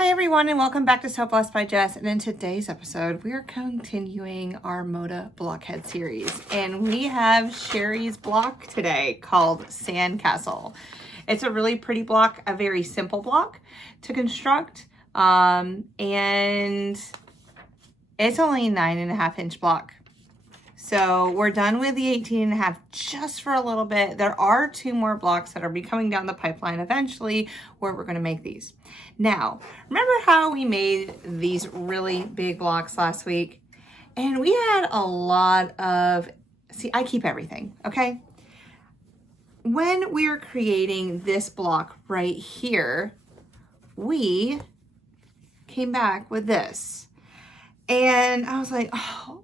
Hi everyone and welcome back to So Blessed by Jess, and in today's episode we are continuing our Moda Blockhead series, and we have Sherry's block today called Sandcastle. It's a really pretty block, a very simple block to construct, and it's only a 9.5 inch block. So we're done with the 18.5 just for a little bit. There are 2 more blocks that are be coming down the pipeline eventually where we're going to make these. Now, remember how we made these really big blocks last week? And we had a lot of, see, I keep everything, okay? When we were creating this block right here, we came back with this. And I was like, oh,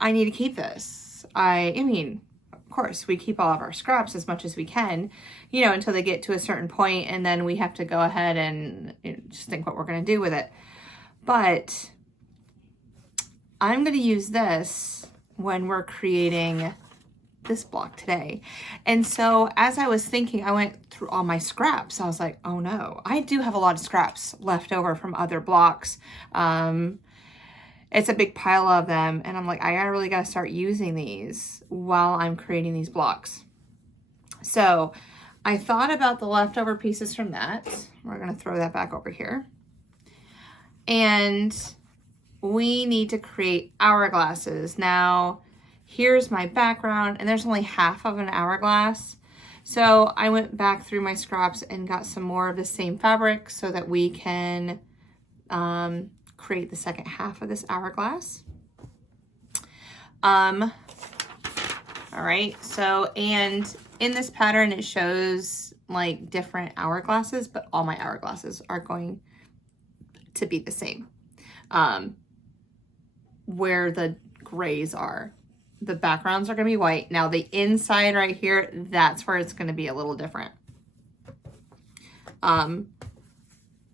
I need to keep this. I mean, of course, we keep all of our scraps as much as we can, you know, until they get to a certain point, and then we have to go ahead and just think what we're going to do with it. But I'm going to use this when we're creating this block today. And so as I was thinking, I went through all my scraps. I was like, oh no, I do have a lot of scraps left over from other blocks. It's a big pile of them, and I'm like, I really got to start using these while I'm creating these blocks. So I thought about the leftover pieces from that. We're going to throw that back over here. And we need to create hourglasses. Now, here's my background, and there's only half of an hourglass. So I went back through my scraps and got some more of the same fabric so that we can create the second half of this hourglass. All right, so, and in this pattern, it shows like different hourglasses, but all my hourglasses are going to be the same. Where the grays are, the backgrounds are gonna be white. Now the inside right here, that's where it's gonna be a little different.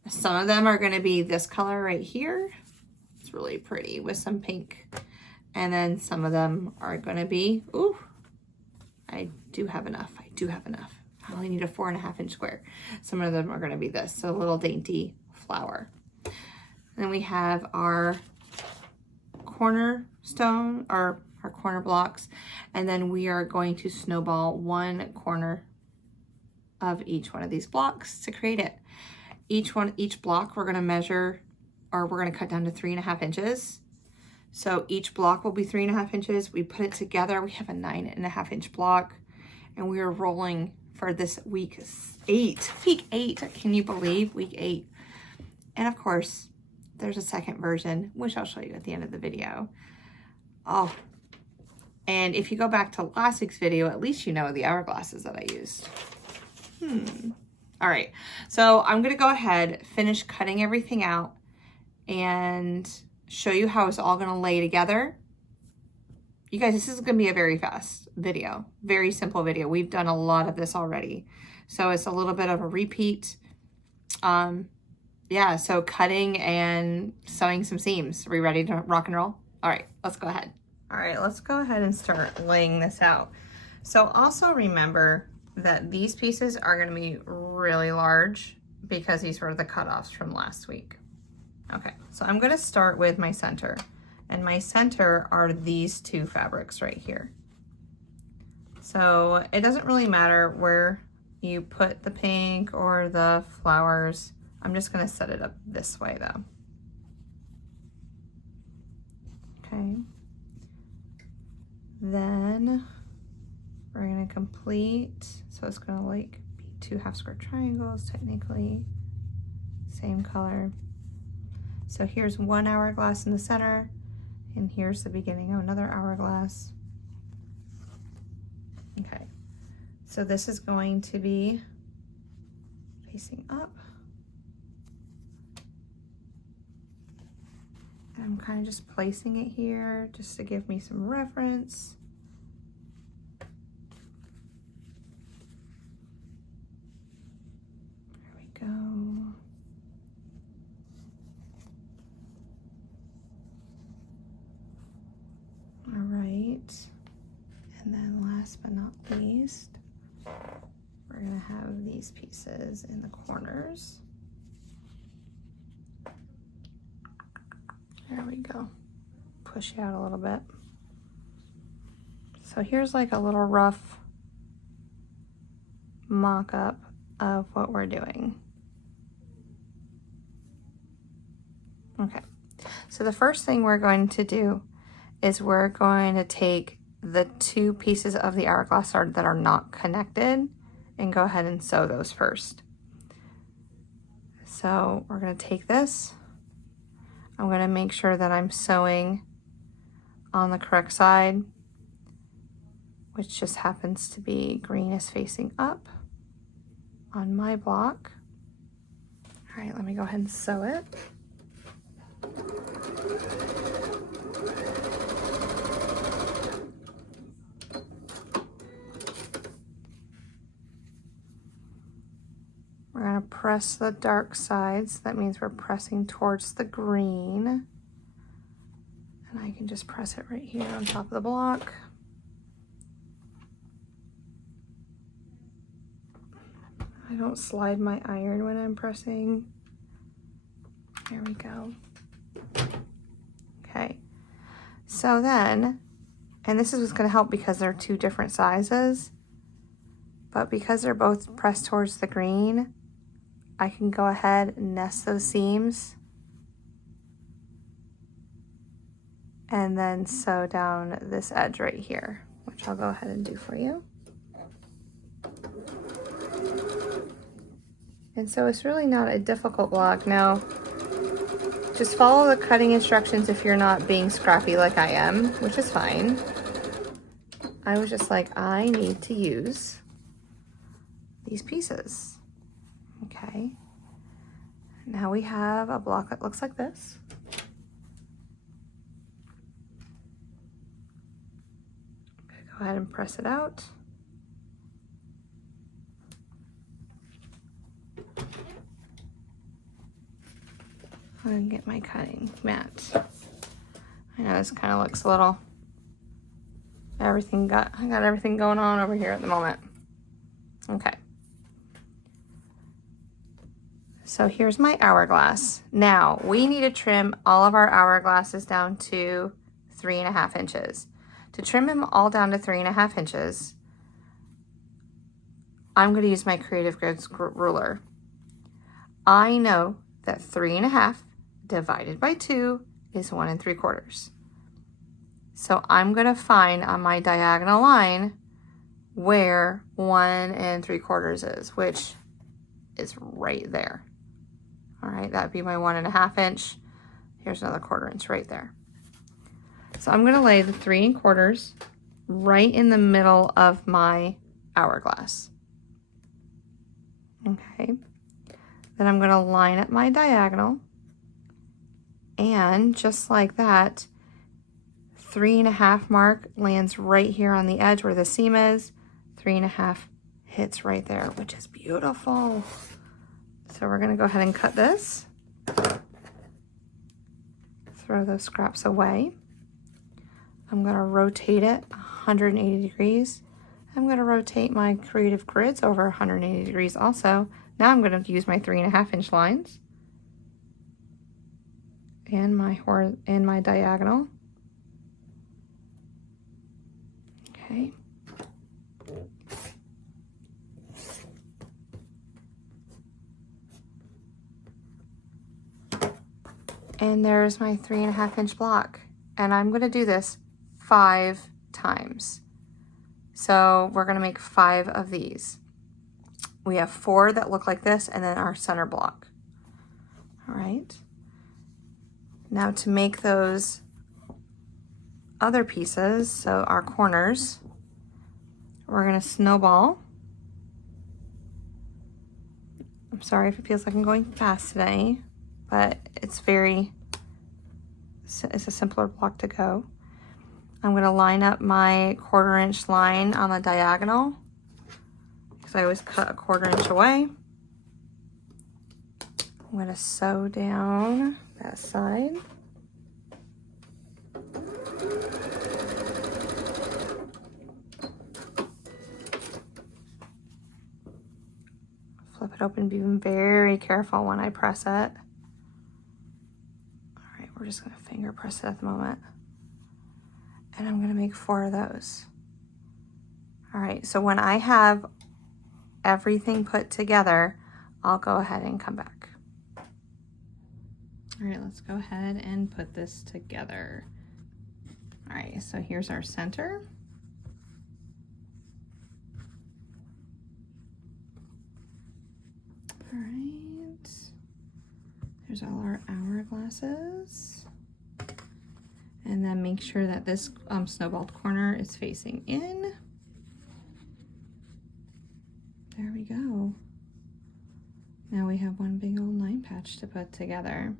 Some of them are going to be this color right here. It's really pretty with some pink. And then some of them are going to be, ooh, I do have enough. I only need a 4.5 inch square. Some of them are going to be this, so a little dainty flower. Then we have our cornerstone, or our corner blocks. And then we are going to snowball one corner of each one of these blocks to create it. Each block we're going to measure, or we're going to cut down to 3.5 inches. So each block will be 3.5 inches. We put it together. We have a 9.5 inch block, and we are rolling for this week 8. Week 8. Can you believe week 8? And of course, there's a second version, which I'll show you at the end of the video. Oh, and if you go back to last week's video, at least you know the hourglasses that I used. All right, so I'm gonna go ahead, finish cutting everything out, and show you how it's all gonna lay together. You guys, this is gonna be a very fast video, very simple video. We've done a lot of this already. So it's a little bit of a repeat. Yeah, so cutting and sewing some seams. Are we ready to rock and roll? All right, let's go ahead. All right, let's go ahead and start laying this out. So also remember that these pieces are going to be really large because these were the cutoffs from last week. Okay, so I'm going to start with my center, and my center are these 2 fabrics right here. So it doesn't really matter where you put the pink or the flowers. I'm just going to set it up this way though. Okay. Then we're going to complete, so it's going to like be 2 half square triangles technically, same color. So here's one hourglass in the center, and here's the beginning of another hourglass. Okay, so this is going to be facing up. And I'm kind of just placing it here just to give me some reference. Go. All right, and then last but not least, we're gonna have these pieces in the corners. There we go. Push it out a little bit. So here's like a little rough mock-up of what we're doing. Okay, so the first thing we're going to do is we're going to take the two pieces of the hourglass that are not connected and go ahead and sew those first. So we're going to take this. I'm going to make sure that I'm sewing on the correct side, which just happens to be green is facing up on my block. All right, let me go ahead and sew it. We're going to press the dark sides. That means we're pressing towards the green. And I can just press it right here on top of the block. I don't slide my iron when I'm pressing. There we go. Okay. So then, and this is what's going to help because they're two different sizes, but because they're both pressed towards the green, I can go ahead and nest those seams and then sew down this edge right here, which I'll go ahead and do for you. And so it's really not a difficult block. Now, just follow the cutting instructions if you're not being scrappy like I am, which is fine. I was just like, I need to use these pieces. Okay. Now we have a block that looks like this. Go ahead and press it out. I'm gonna get my cutting mat. I know this kind of looks a little, I got everything going on over here at the moment. Okay. So here's my hourglass. Now we need to trim all of our hourglasses down to 3.5 inches. To trim them all down to 3.5 inches, I'm going to use my Creative Grids ruler. I know that 3.5 divided by 2 is 1 3/4. So I'm going to find on my diagonal line where 1 3/4 is, which is right there. All right, that'd be my 1.5 inch. Here's another 1/4 inch right there. So I'm going to lay the 3 1/4 right in the middle of my hourglass. Okay. Then I'm going to line up my diagonal. And just like that, 3.5 mark lands right here on the edge where the seam is. 3.5 hits right there, which is beautiful. So we're going to go ahead and cut this. Throw those scraps away. I'm going to rotate it 180 degrees. I'm going to rotate my Creative Grids over 180 degrees also. Now I'm going to use my 3.5 inch lines and my diagonal. Okay. And there's my 3.5 inch block. And I'm going to do this 5 times. So we're going to make 5 of these. We have 4 that look like this and then our center block. All right. Now to make those other pieces, so our corners, we're going to snowball. I'm sorry if it feels like I'm going fast today, but it's a simpler block to go. I'm going to line up my 1/4 inch line on the diagonal because I always cut a 1/4 inch away. I'm going to sew down that side. Flip it open, be very careful when I press it. All right, we're we're just gonna finger press it at the moment. And I'm gonna make 4 of those. All right, so when I have everything put together, I'll go ahead and come back. All right, let's go ahead and put this together. All right, so here's our center. All right, there's all our hourglasses. And then make sure that this snowballed corner is facing in. There we go. Now we have one big old 9 patch to put together.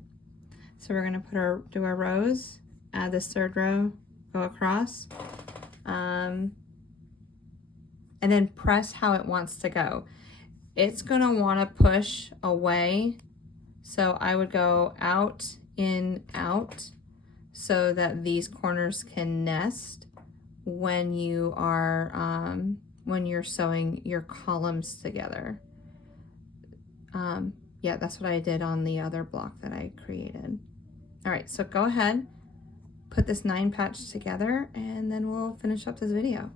So we're gonna do our rows, add this 3rd row, go across, and then press how it wants to go. It's gonna wanna push away. So I would go out, in, out, so that these corners can nest when you are, when you're sewing your columns together. Yeah, that's what I did on the other block that I created. All right, so go ahead, put this 9 patch together, and then we'll finish up this video.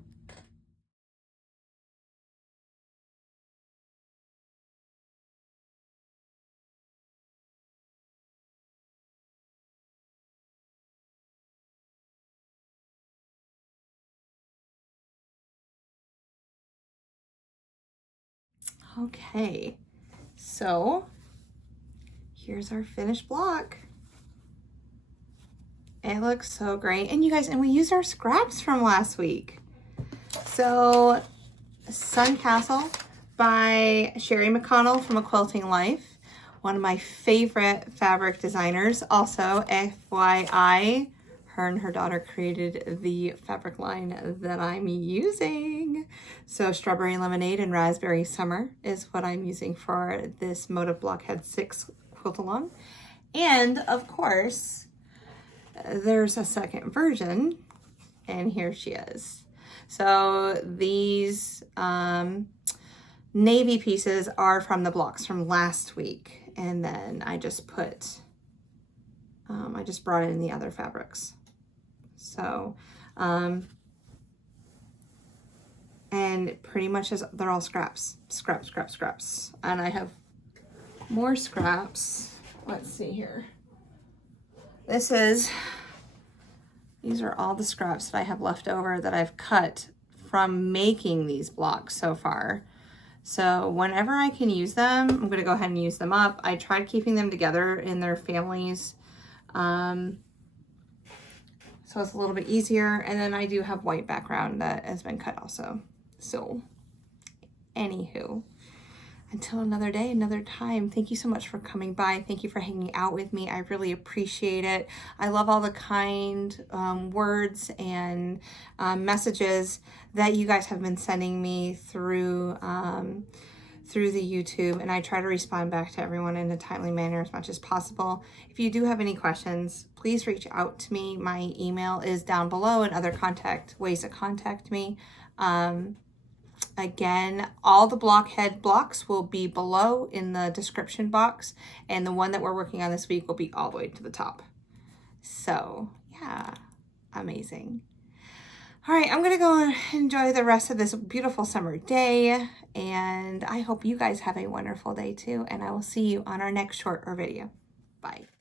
Okay, so here's our finished block. It looks so great. And you guys, and we used our scraps from last week. So Sandcastle by Sherry McConnell from A Quilting Life. One of my favorite fabric designers. Also, FYI, her and her daughter created the fabric line that I'm using. So Strawberry Lemonade and Raspberry Summer is what I'm using for this Moda Blockhead 6 quilt along. And of course, there's a second version, and here she is. So these navy pieces are from the blocks from last week, and then I just put, I just brought in the other fabrics. So, and pretty much they're all scraps, scraps. And I have more scraps. Let's see here. These are all the scraps that I have left over that I've cut from making these blocks so far. So whenever I can use them, I'm gonna go ahead and use them up. I tried keeping them together in their families. So it's a little bit easier. And then I do have white background that has been cut also. So anywho, until another day, another time, thank you so much for coming by. Thank you for hanging out with me. I really appreciate it. I love all the kind words and messages that you guys have been sending me through through the YouTube, and I try to respond back to everyone in a timely manner as much as possible. If you do have any questions, please reach out to me. My email is down below and other ways to contact me. Again, all the Blockhead blocks will be below in the description box, and the one that we're working on this week will be all the way to the top. So yeah, amazing. All right, I'm gonna go enjoy the rest of this beautiful summer day, and I hope you guys have a wonderful day too, and I will see you on our next short or video. Bye.